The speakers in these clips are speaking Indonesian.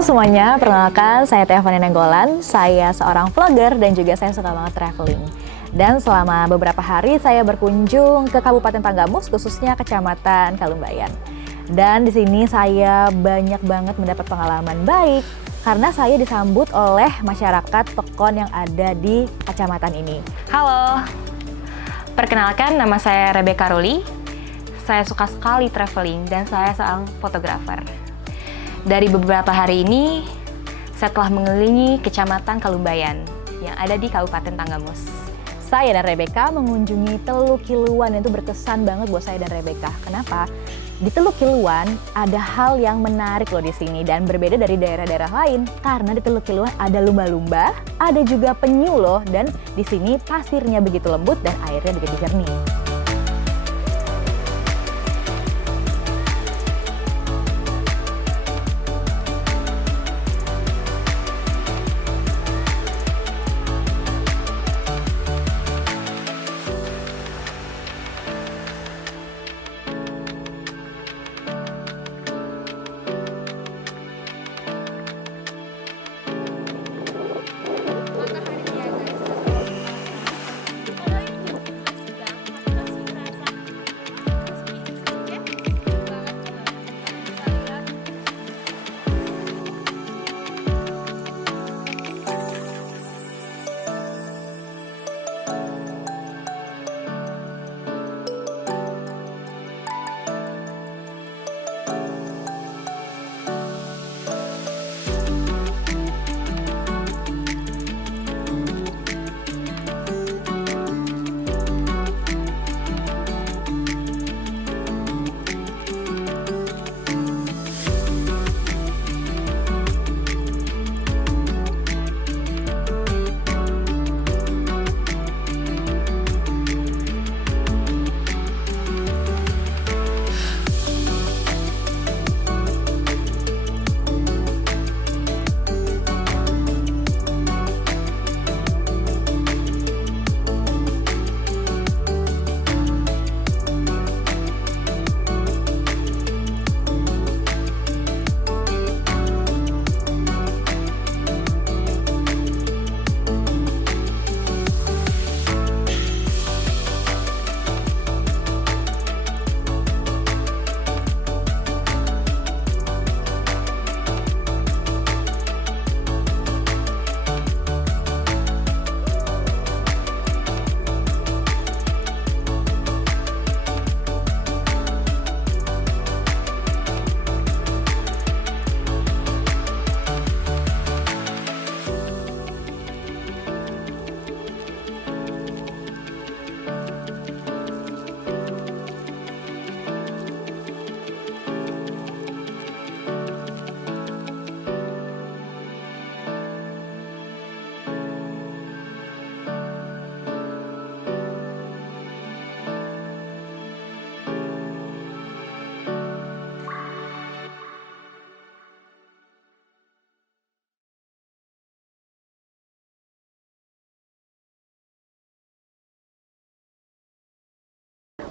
Halo semuanya, perkenalkan saya Tiafani Nenggolan. Saya seorang vlogger dan juga saya suka banget traveling. Dan selama beberapa hari saya berkunjung ke Kabupaten Tanggamus, khususnya Kecamatan Kalumbayan. Dan di sini saya banyak banget mendapat pengalaman baik karena saya disambut oleh masyarakat Pekon yang ada di kecamatan ini. Halo, perkenalkan nama saya Rebecca Ruli. Saya suka sekali traveling dan saya seorang fotografer. Dari beberapa hari ini, saya telah mengelilingi Kecamatan Kalumbayan yang ada di Kabupaten Tanggamus. Saya dan Rebecca mengunjungi Teluk Kiluan, itu berkesan banget buat saya dan Rebecca. Kenapa? Di Teluk Kiluan ada hal yang menarik loh di sini dan berbeda dari daerah-daerah lain. Karena di Teluk Kiluan ada lumba-lumba, ada juga penyu loh, dan di sini pasirnya begitu lembut dan airnya begitu jernih.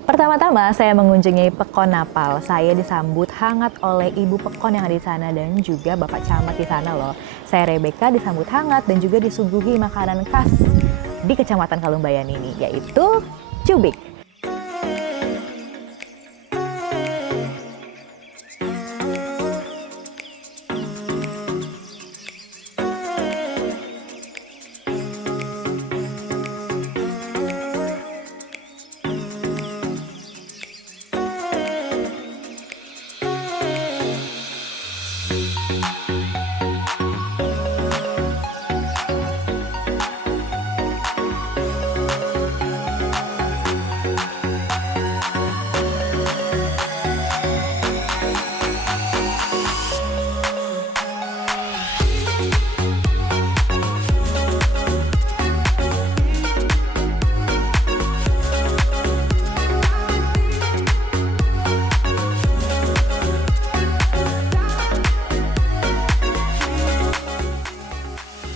Pertama-tama saya mengunjungi Pekon Napal. Saya disambut hangat oleh Ibu Pekon yang ada di sana dan juga Bapak Camat di sana loh. Saya Rebecca disambut hangat dan juga disuguhi makanan khas di Kecamatan Kalumbayan ini, yaitu cubik.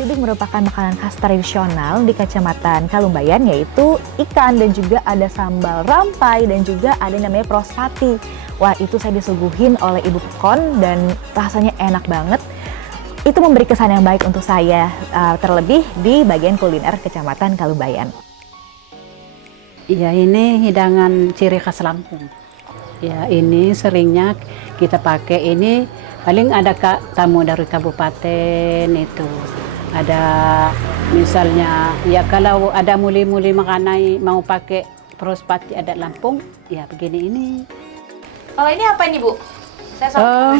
Cubik merupakan makanan khas tradisional di Kecamatan Kalumbayan, yaitu ikan dan juga ada sambal rampai dan juga ada yang namanya prospati. Wah, itu saya disuguhin oleh Ibu Pekon dan rasanya enak banget. itu memberi kesan yang baik untuk saya, terlebih di bagian kuliner Kecamatan Kalumbayan. Ya, ini hidangan ciri khas Lampung. Ya, ini seringnya kita pakai ini paling ada tamu dari kabupaten itu. Ada misalnya ya kalau ada muli-muli makanan mau pakai prospati adat Lampung, ya begini ini. Oh, ini apa ini, Bu? Saya Oh,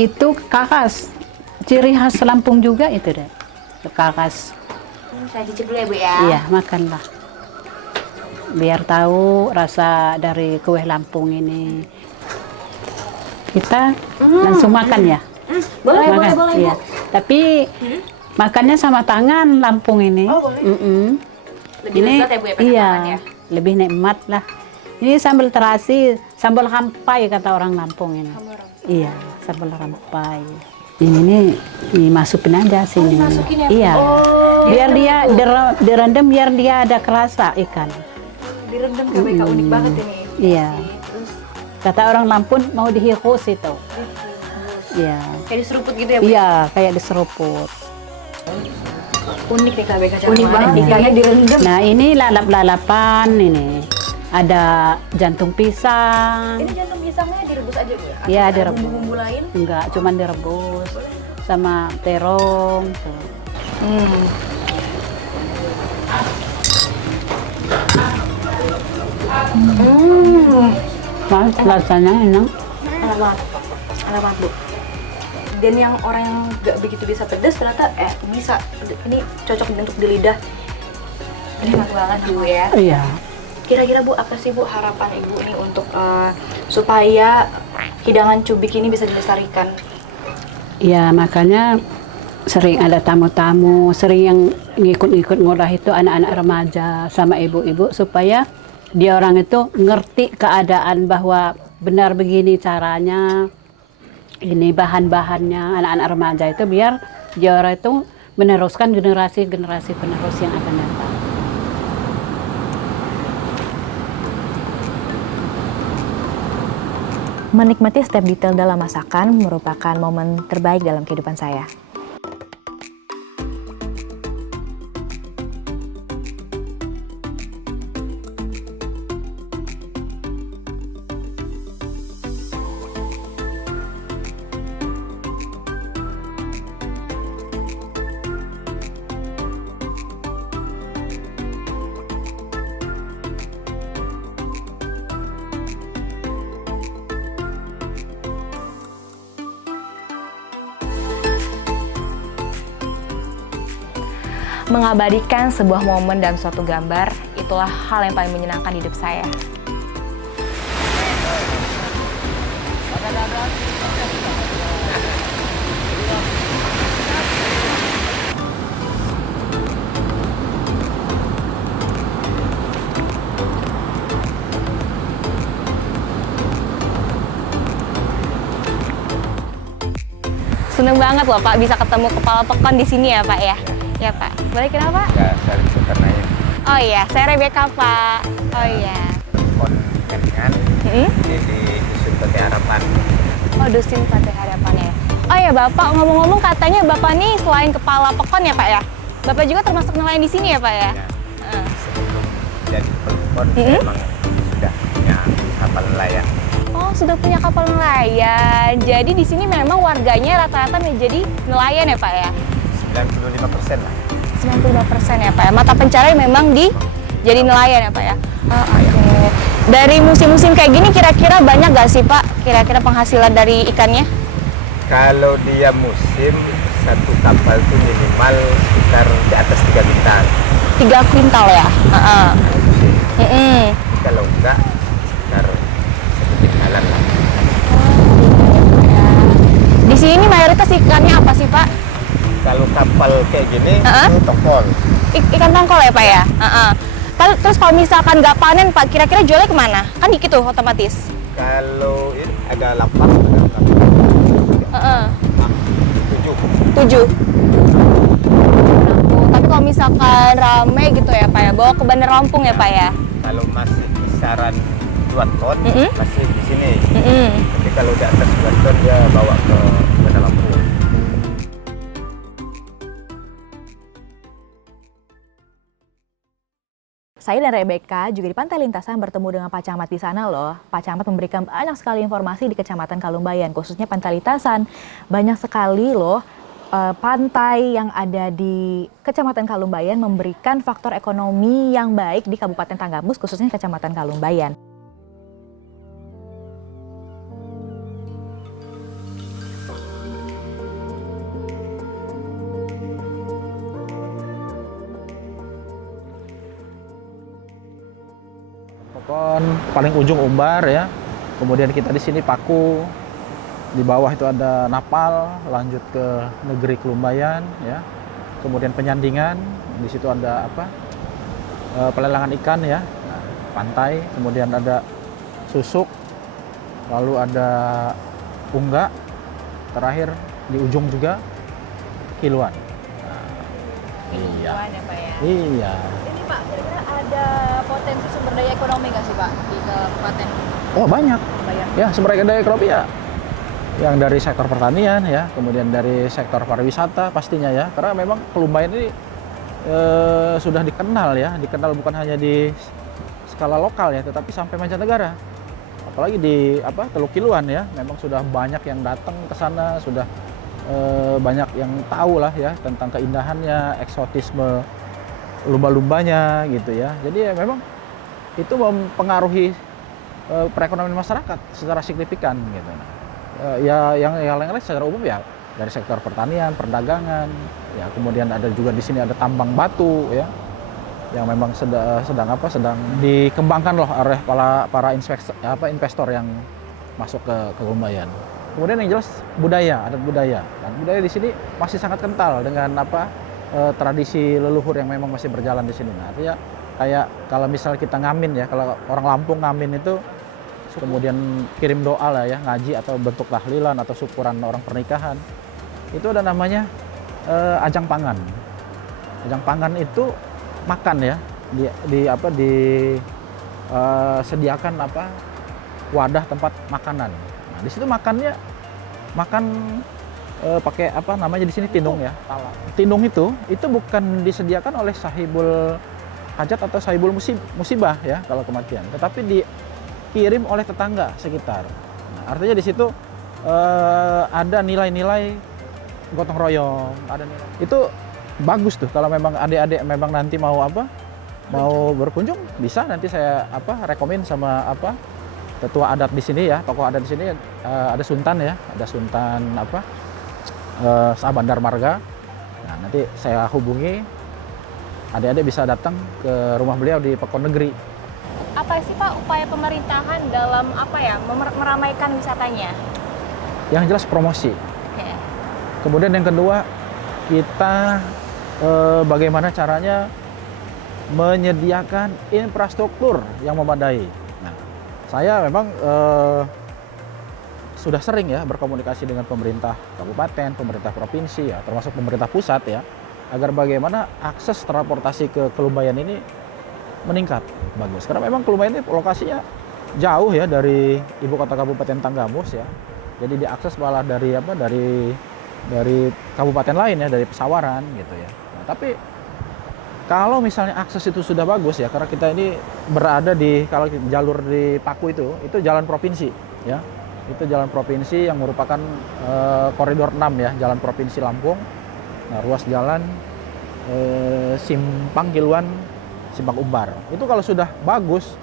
itu kakas. Ciri khas Lampung juga itu deh. Kakas. Saya cicip dulu ya, Bu ya. Iya, makanlah. Biar tahu rasa dari kue Lampung ini. Kita langsung makan ya. Boleh, Makan, boleh, iya. Bu. Tapi makannya sama tangan Lampung ini. Oh, boleh. Lebih Ini lezat ya, Bu ya, pakai iya, tangan ya? lebih nikmat lah. Ini sambal terasi, sambal rampai kata orang Lampung ini. Iya, sambal rampai. Ini masukin aja sini. dimasukin ya? Iya. Oh, biar dia direndam biar dia ada kerasa ikan. direndam KBK unik banget ini. Iya. Kata orang Lampung mau dihirus itu. Iya. Kayak diseruput gitu ya, Bu? Iya, kayak diseruput. Unik nih KBK. Unik banget, ikannya direndam. Nah, ini lalap-lalapan ini. Ada jantung pisang. Ini jantung pisangnya direbus aja, Bu ya? Atau Iya, ada direbus. bumbu-bumbu lain? Enggak, cuman direbus sama terong. Tuh. Mas, rasanya enak. Enak banget. Enak banget, Bu. Dan yang orang yang nggak begitu bisa pedas ternyata bisa. Ini cocok untuk di lidah. Ini enak banget, Bu ya. Iya. Kira-kira Bu, apa sih Bu harapan Ibu ini untuk supaya hidangan cubik ini bisa dilestarikan? Ya, makanya sering ada tamu-tamu, sering yang ngikut-ngikut ngolah itu anak-anak remaja sama ibu-ibu supaya dia orang itu ngerti keadaan bahwa benar begini caranya, ini bahan-bahannya anak-anak remaja itu biar dia orang itu meneruskan generasi-generasi penerus yang akan datang. Menikmati setiap detail dalam masakan merupakan momen terbaik dalam kehidupan saya. Mengabadikan sebuah momen dalam suatu gambar, itulah hal yang paling menyenangkan di hidup saya. Seneng banget loh Pak bisa ketemu kepala pekan di sini ya Pak ya. Ya Pak. Boleh kenapa? Ya, saling sekarnanya Oh iya, saya Rebecca Pak. Oh iya. pon jaringan Mm-mm. di Dusun Pati Harapan. Oh Dusun Pati Harapan ya. Oh ya Bapak, ngomong-ngomong katanya Bapak nih selain kepala pekon ya Pak ya. Bapak juga termasuk nelayan di sini ya Pak ya. Ya, Heeh. sebelum jadi pelukon Mm-mm. saya emang sudah punya kapal nelayan. Oh sudah punya kapal nelayan. Jadi di sini memang warganya rata-rata menjadi nelayan ya Pak ya. 95% lah. 95% ya Pak ya. Mata pencarian memang di jadi nelayan ya Pak ya. Oh, oke. Dari musim-musim kayak gini kira-kira banyak gak sih Pak? Kira-kira penghasilan dari ikannya? Kalau dia musim, satu kapal itu minimal sekitar di atas 3 bintang. 3 kuintal ya? Heeh. Musim. Mm-mm. Kalau enggak, sekitar 1 bintalan lah. Di sini mayoritas ikannya apa sih Pak? Kalau kapal kayak gini, Uh-uh. itu tongkol. Ikan tongkol ya Pak ya? Heeh. Terus kalau misalkan nggak panen Pak, kira-kira jualnya kemana? Kan dikit tuh otomatis. Kalau ini ada 8, ada 8. Heeh. 7. 7. Tapi kalau misalkan rame gitu ya Pak ya, bawa ke Bandar Lampung ya Pak ya? Kalau masih kisaran 2 ton, Mm-mm. masih di sini. Mm-mm. Tapi kalau di atas 2 ton, dia bawa ke Bandar Lampung. Saya dan Rebecca juga di Pantai Lintasan bertemu dengan Pak Camat di sana loh. Pak Camat memberikan banyak sekali informasi di Kecamatan Kalumbayan, khususnya Pantai Lintasan. Banyak sekali loh pantai yang ada di Kecamatan Kalumbayan memberikan faktor ekonomi yang baik di Kabupaten Tanggamus, khususnya Kecamatan Kalumbayan. Pokon paling ujung Umbar ya. Kemudian kita di sini Paku. Di bawah itu ada Napal, lanjut ke Negeri Kelumbayan ya. Kemudian Penyandingan, di situ ada apa? Pelelangan ikan ya. Nah, pantai, kemudian ada Susuk. Lalu ada Unggak. Terakhir di ujung juga Kiluan. Nah, iya. Ya, Pak ya. Iya. Ini Pak, kira-kira ada potensi sumber daya ekonomi nggak sih Pak di Kabupaten Oh, banyak. Kalumbayan? Ya, sumber daya ekonomi ya. Yang dari sektor pertanian ya, kemudian dari sektor pariwisata pastinya ya, karena memang Kelumbayan ini sudah dikenal ya, dikenal bukan hanya di skala lokal ya, tetapi sampai mancanegara. Apalagi di Teluk Kiluan ya, memang sudah banyak yang datang ke sana, sudah banyak yang tahu lah ya tentang keindahannya, eksotisme lumba-lumbanya gitu ya. Jadi ya memang itu mempengaruhi perekonomian masyarakat secara signifikan gitu. Ya yang lain secara umum ya dari sektor pertanian, perdagangan, ya kemudian ada juga di sini ada tambang batu ya, yang memang sedang dikembangkan loh oleh para investor yang masuk ke Kelumbayan. Kemudian yang jelas budaya, adat budaya. Dan budaya di sini masih sangat kental dengan tradisi leluhur yang memang masih berjalan di sini. Nah, artinya kayak kalau misalnya kita ngamin ya, kalau orang Lampung ngamin itu kemudian kirim doa lah ya, ngaji atau bentuk tahlilan atau syukuran orang pernikahan, itu ada namanya ajang pangan. Ajang pangan itu makan ya, sediakan wadah tempat makanan. Nah, di situ makan pakai namanya di sini tinung ya. Tinung itu bukan disediakan oleh sahibul hajat atau sahibul musibah ya kalau kematian, tetapi dikirim oleh tetangga sekitar. Nah, artinya di situ ada nilai-nilai gotong royong, ada nilai. Itu bagus tuh kalau memang adik-adik memang nanti mau berkunjung, bisa nanti saya rekomen sama tetua adat di sini ya, tokoh adat di sini ada sultan ya, ada sultan Sah Bandar Marga. Nah, nanti saya hubungi, adik-adik bisa datang ke rumah beliau di Pekon Negeri. Apa sih Pak upaya pemerintahan dalam meramaikan wisatanya? Yang jelas promosi. Oke. Kemudian yang kedua, kita bagaimana caranya menyediakan infrastruktur yang memadai. Nah, saya memang sudah sering ya berkomunikasi dengan pemerintah kabupaten, pemerintah provinsi ya, termasuk pemerintah pusat ya, agar bagaimana akses transportasi ke Kelumbayan ini meningkat bagus. Karena memang Kelumbayan ini lokasinya jauh ya dari ibu kota Kabupaten Tanggamus ya. Jadi diakses malah dari kabupaten lain ya, dari Pesawaran gitu ya. Nah, tapi kalau misalnya akses itu sudah bagus ya, karena kita ini berada di kalau jalur di Paku itu jalan provinsi ya. Itu jalan provinsi yang merupakan koridor 6 ya, jalan provinsi Lampung. Nah, ruas jalan Simpang Kiluan, Simpang Umbar. Itu kalau sudah bagus,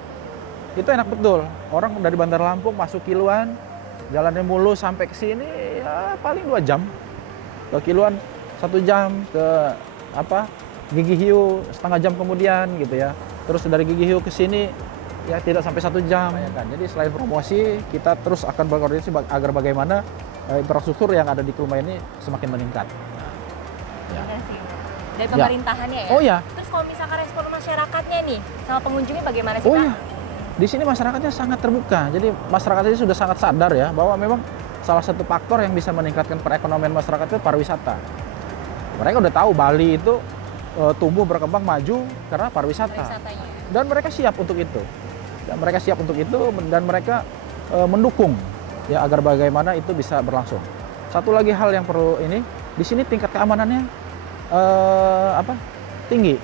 itu enak betul. Orang dari Bandar Lampung masuk Kiluan, jalannya mulus sampai ke sini ya paling 2 jam. Ke Kiluan 1 jam, ke Gigi Hiu setengah jam kemudian gitu ya. Terus dari Gigi Hiu ke sini ya tidak sampai 1 jam ya kan. Jadi selain promosi, kita terus akan berkoordinasi agar bagaimana infrastruktur yang ada di Kelumbayan ini semakin meningkat. Ya. Dari pemerintahannya ya? Oh ya. Terus kalau misalkan respon masyarakatnya nih sama pengunjungnya bagaimana sih Oh Pak? iya, di sini masyarakatnya sangat terbuka. Jadi masyarakat ini sudah sangat sadar ya bahwa memang salah satu faktor yang bisa meningkatkan perekonomian masyarakat itu pariwisata. Mereka udah tahu Bali itu tumbuh berkembang maju karena pariwisata. Dan mereka siap untuk itu. Dan mereka mendukung ya agar bagaimana itu bisa berlangsung. Satu lagi hal yang perlu ini, di sini tingkat keamanannya tinggi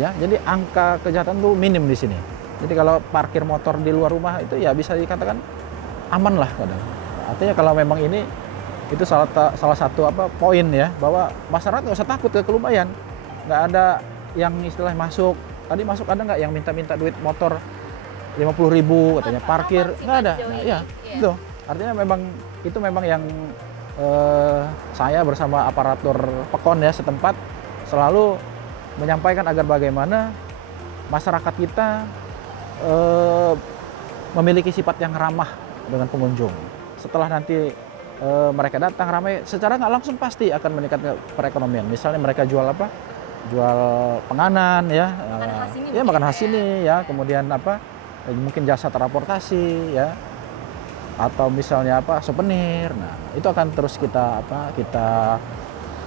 ya. Jadi angka kejahatan tuh minim di sini. Jadi kalau parkir motor di luar rumah itu ya bisa dikatakan aman lah kadang. Artinya kalau memang ini itu salah satu poin ya, bahwa masyarakat nggak usah takut ke Kelumbayan. Nggak ada yang istilah masuk. Tadi masuk ada nggak yang minta duit motor 50.000 katanya parkir, nggak ada. Nah, ya, itu. Artinya memang yang saya bersama aparatur Pekon ya setempat selalu menyampaikan agar bagaimana masyarakat kita memiliki sifat yang ramah dengan pengunjung. Setelah nanti mereka datang ramai, secara nggak langsung pasti akan meningkatkan perekonomian. Misalnya mereka jual apa? Jual penganan ya, makan khas ini ya, kemudian mungkin jasa transportasi ya, atau misalnya souvenir. Nah, itu akan terus kita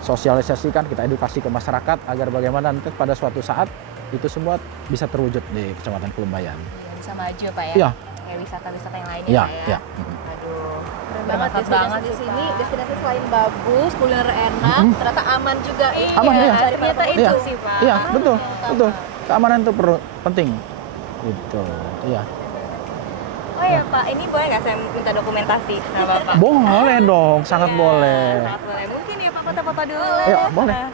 sosialisasikan, kita edukasi ke masyarakat agar bagaimana nanti pada suatu saat itu semua bisa terwujud di Kecamatan Kelumbayan. Bisa maju Pak ya? Iya. Kayak wisata-wisata yang lainnya Iya, Pak ya? iya. Aduh, Keren banget banget di sih, sini. Pak. Destinasi selain bagus, kuliner enak, ternyata aman juga. Aman, iya. Ternyata itu Iya. sih Pak. Iya, Aman betul, yang utama. betul. Keamanan itu penting. Gitu. Iya. Oh ya Pak, ini boleh nggak saya minta dokumentasi sama Bapak? Boleh dong, sangat Iya, boleh. sangat boleh. Mungkin ya Pak foto-foto dulu. Ayo, boleh. Nah.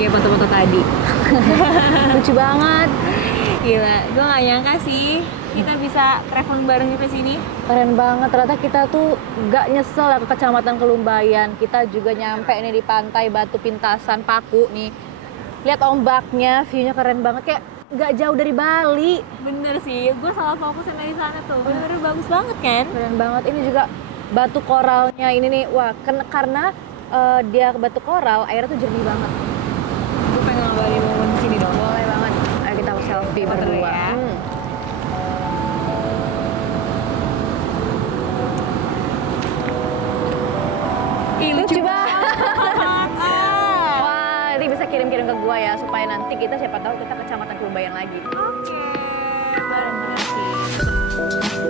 Kayak foto-foto tadi. Lucu banget. Gila, gue gak nyangka sih kita bisa traveling bareng juga sini. Keren banget, ternyata kita tuh gak nyesel ya ke Kecamatan Kelumbayan. Kita juga nyampe nih di pantai Batu Pintasan Paku nih. Lihat ombaknya, view-nya keren banget, kayak gak jauh dari Bali. Bener sih, gue salah fokus sama di sana tuh. Bener-bener bagus banget kan? Keren banget, ini juga batu koralnya ini nih, wah karena dia batu koral, airnya tuh jernih banget. Gue pengen ngabarin momen di sini dong. Boleh banget, ayo kita selfie Foto dulu berdua. ya. Ih, Lucu banget. Wah, ini bisa kirim-kirim ke gua ya, supaya nanti kita siapa tahu kita ke Kecamatan Kelumbayan lagi. Oke, bareng banget sih.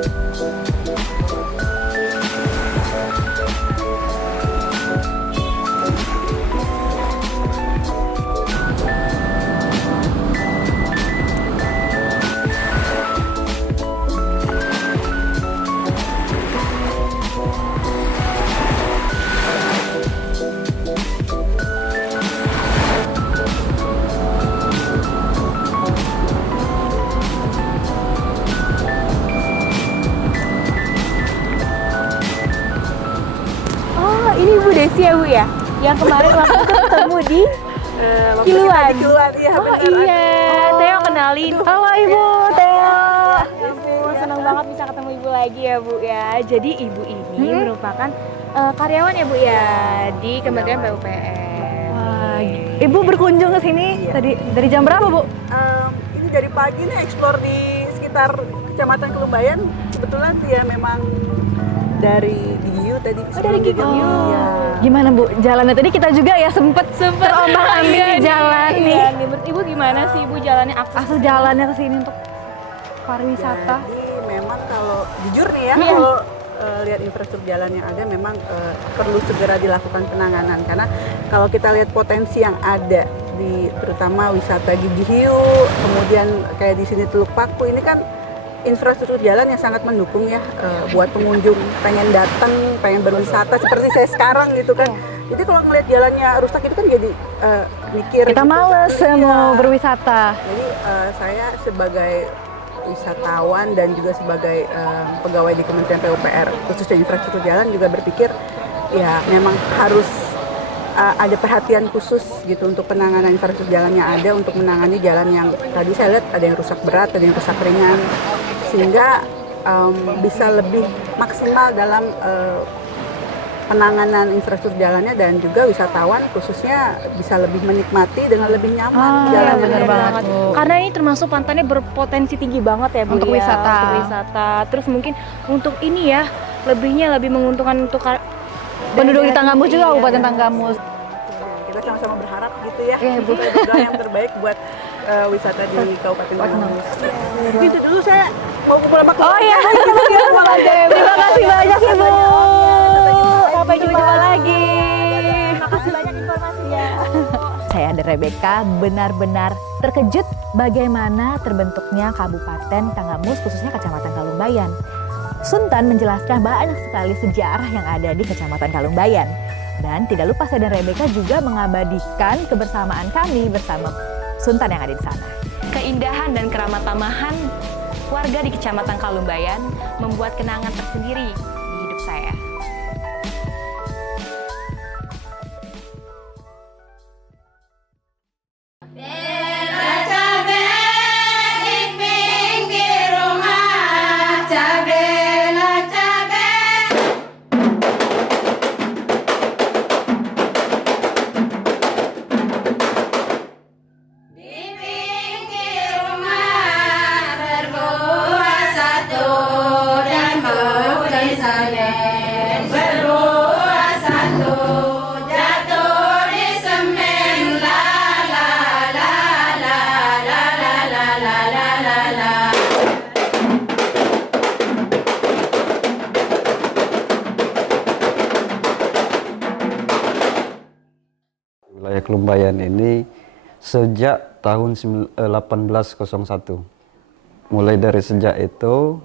Oh, ini Bu Desi ya Bu ya? Yang kemarin waktu itu ketemu di Kiluan. Iya, Oh iya, Teo kenalin. Halo Ibu, Teo. Ya ampun, senang banget bisa ketemu Ibu lagi ya Bu ya. Jadi Ibu ini merupakan karyawan ya Bu ya di Kementerian PUPR. Wah, Ibu berkunjung ke sini tadi dari jam berapa, Bu? Ini dari pagi nih explore di sekitar Kecamatan Kelumbayan. Kebetulan dia memang dari Gigiyu tadi. Oh, dari Gigiyu. Iya. Gimana, Bu? Jalannya tadi kita juga ya sempet terombang-ambing Iya di jalan nih. Iya, nih. Menurut Ibu gimana sih Ibu jalannya Akses jalannya ke sini untuk pariwisata. Jadi memang kalau jujur nih ya, Iya. kalau lihat infrastruktur jalan yang ada memang perlu segera dilakukan penanganan, karena kalau kita lihat potensi yang ada di terutama wisata Gigi Hiu, kemudian kayak di sini Teluk Paku, ini kan infrastruktur jalan yang sangat mendukung ya buat pengunjung pengen datang, pengen berwisata seperti saya sekarang gitu kan. Jadi kalau ngelihat jalannya rusak itu kan jadi mikir Kita gitu males kan. mau Iya. berwisata. Jadi saya sebagai wisatawan dan juga sebagai pegawai di Kementerian PUPR khususnya infrastruktur jalan juga berpikir ya memang harus ada perhatian khusus gitu untuk penanganan infrastruktur jalan yang ada, untuk menangani jalan yang tadi saya lihat ada yang rusak berat, ada yang rusak ringan, sehingga bisa lebih maksimal dalam penanganan infrastruktur jalannya, dan juga wisatawan khususnya bisa lebih menikmati dengan lebih nyaman jalan yang bener ada. banget, Bu. Karena ini termasuk pantainya berpotensi tinggi banget ya Bu Untuk ya, wisata. untuk wisata. Terus mungkin untuk ini ya lebihnya lebih menguntungkan untuk Penduduk di Tanggamus juga, Iya. Kabupaten Tanggamus. Kita sama-sama berharap gitu ya, Iya, Bu. kita berdoa yang terbaik buat wisata di Kabupaten Tanggamus. Itu dulu saya mau kumpul sama Oh iya, terima kasih banyak Ibu. Sampai jumpa lagi. Terima kasih banyak informasinya. Saya ada Rebecca, benar-benar terkejut bagaimana terbentuknya Kabupaten Tanggamus, khususnya Kecamatan Kalumbayan. Suntan menjelaskan banyak sekali sejarah yang ada di Kecamatan Kalumbayan. Dan tidak lupa saya dan Rebecca juga mengabadikan kebersamaan kami bersama Suntan yang ada di sana. Keindahan dan keramat tamahan warga di Kecamatan Kalumbayan membuat kenangan tersendiri di hidup saya. Wilayah Kelumbayan ini sejak tahun 1801. Mulai dari sejak itu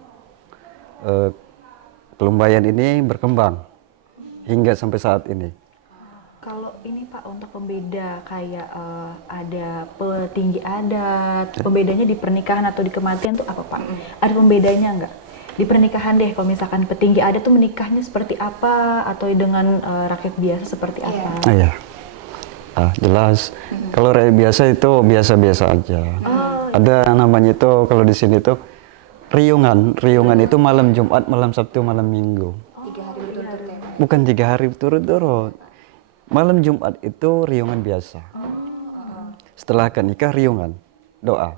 Kelumbayan ini berkembang hingga sampai saat ini. Kalau ini Pak, untuk pembeda kayak ada petinggi adat, pembedanya di pernikahan atau di kematian tuh apa Pak? Ada pembedanya nggak? Di pernikahan deh, kalau misalkan petinggi adat tuh menikahnya seperti apa, atau dengan rakyat biasa seperti apa? Iya. Jelas. Kalau rakyat biasa itu biasa-biasa aja. Ada namanya itu kalau di sini tuh riungan. Riungan itu malam Jumat, malam Sabtu, malam Minggu. 3 hari berturut-turut. Bukan 3 hari berturut-turut. Malam Jumat itu riungan biasa. Setelah akad nikah riungan, doa.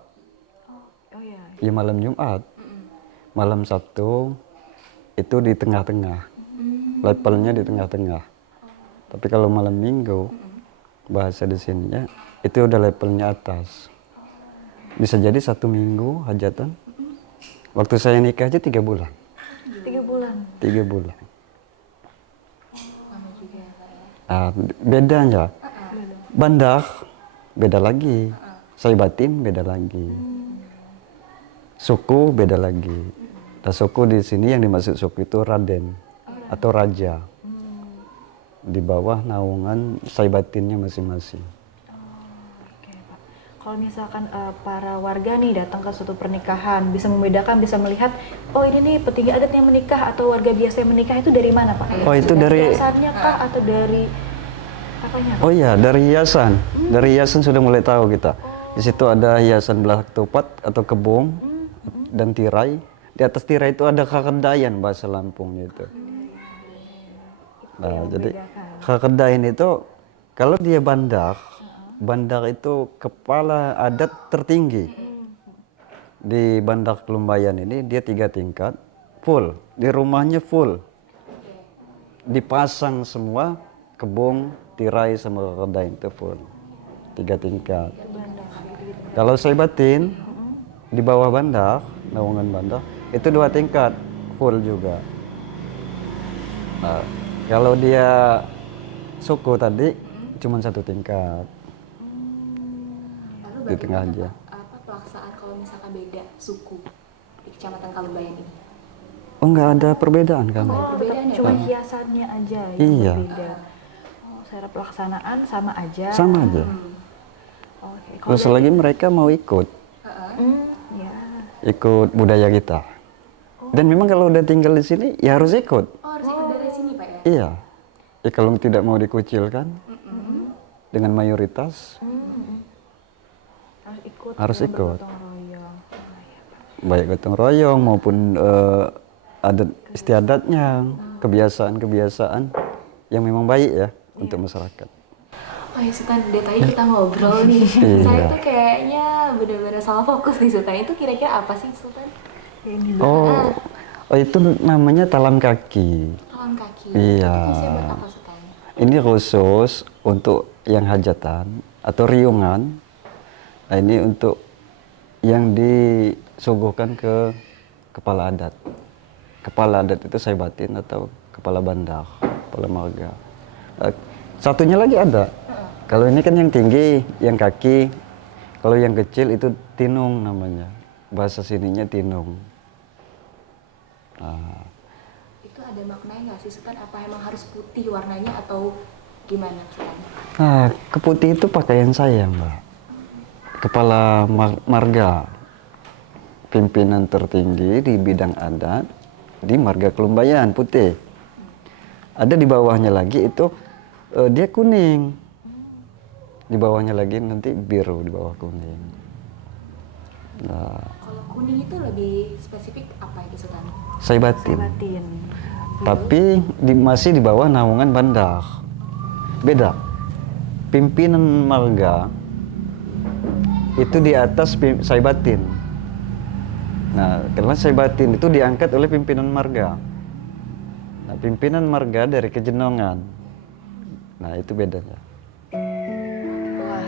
Ya malam Jumat. Malam Sabtu itu di tengah-tengah. Levelnya di tengah-tengah. Tapi kalau malam Minggu, bahasa di sininya itu udah levelnya atas. Bisa jadi 1 minggu hajatan. Waktu saya nikah aja 3 bulan. 3 bulan? 3 bulan. Bedanya, bandak beda lagi, Saibatin beda lagi, suku beda lagi. Nah, suku di sini yang dimaksud suku itu Raden atau Raja. Di bawah naungan Saibatinnya masing-masing. Oke Pak. Kalau misalkan para warga nih datang ke suatu pernikahan, bisa membedakan, bisa melihat, oh ini nih petinggi adat yang menikah atau warga biasa yang menikah itu dari mana Pak? Oh itu dari hiasannya kah atau dari apanya? Oh iya, dari hiasan. Dari hiasan sudah mulai tahu kita. Di situ ada hiasan belah ketupat atau kebong dan tirai. Di atas tirai itu ada kakedayan bahasa Lampungnya itu. Nah, jadi kakedayan itu kalau dia bandak, bandak itu kepala adat tertinggi. Di Bandak Kelumbayan ini dia 3 tingkat, full. Di rumahnya full. Dipasang semua kebong, tirai sama kakedayan itu full. 3 tingkat. Kalau Saibatin di bawah bandak, naungan bandak, itu 2 tingkat, full juga. Nah, kalau dia suku tadi cuma 1 tingkat. Lalu Di tengah aja. apa pelaksanaan kalau misalkan beda suku di Kecamatan Kalumbayan ini? Oh, nggak ada perbedaan kan? Perbedaan cuma hiasannya aja yang Iya. berbeda. Oh, secara pelaksanaan sama aja. Sama aja. Oke. Terus lagi mereka mau ikut, Ya. ikut budaya kita. Dan memang kalau udah tinggal di sini ya harus ikut. Oh, harus ikut dari sini Pak ya? Iya. Ya kalau tidak mau dikucilkan dengan mayoritas, Harus ikut. Harus ya, ikut. bergotong royong. baik gotong royong maupun adat istiadatnya, kebiasaan-kebiasaan yang memang baik ya untuk masyarakat. Oh ya Sultan, dari tadi kita ngobrol nih. Iya. Saya tuh kayaknya benar-benar salah fokus nih Sultan. Itu kira-kira apa sih Sultan? Oh, itu namanya talam kaki. Talam kaki. Iya. Itu fungsinya buat apa Sultan? Ini khusus untuk yang hajatan atau riungan Nah, ini untuk yang disuguhkan ke kepala adat. Kepala adat itu Saibatin atau kepala bandar, kepala marga. Satunya lagi ada. Kalau ini kan yang tinggi, yang kaki. Kalau yang kecil itu tinung namanya. Bahasa sininya tinung. Nah, Itu ada maknanya nggak sih Sultan? Apa emang harus putih warnanya atau gimana Sultan? nah, keputih itu pakaian saya, Mbak. Kepala marga, pimpinan tertinggi di bidang adat di marga Kelumbayan, putih. Ada di bawahnya lagi itu dia kuning. Di bawahnya lagi nanti biru di bawah kuning. Nah, Kalau kuning itu lebih spesifik apa itu Sultan? Saibatin. Batin. Tapi masih di bawah naungan bandar. Beda. Pimpinan marga itu di atas Saibatin. Nah, karena Saibatin itu diangkat oleh pimpinan marga. Nah, pimpinan marga dari Kejenongan. Nah, itu bedanya. Wah,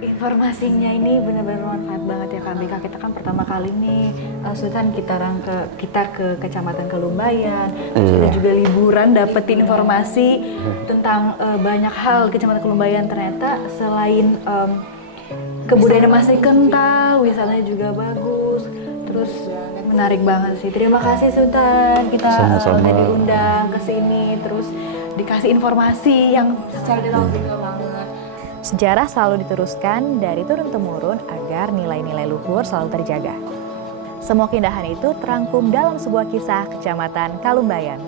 informasinya ini benar-benar manfaat banget ya Kak Bika. Kita kan pertama kali nih Sultan kita ke Kecamatan Kelumbayan, terus kita Iya. juga liburan dapetin informasi tentang banyak hal Kecamatan Kelumbayan. Ternyata selain kebudayaan masih kental, wisatanya juga bagus. Terus menarik banget sih. Terima kasih Sultan. Kita Sama-sama. udah diundang ke sini, terus dikasih informasi yang secara detail juga banget. Sejarah selalu diteruskan dari turun-temurun agar nilai-nilai luhur selalu terjaga. Semua keindahan itu terangkum dalam sebuah kisah Kecamatan Kalumbayan.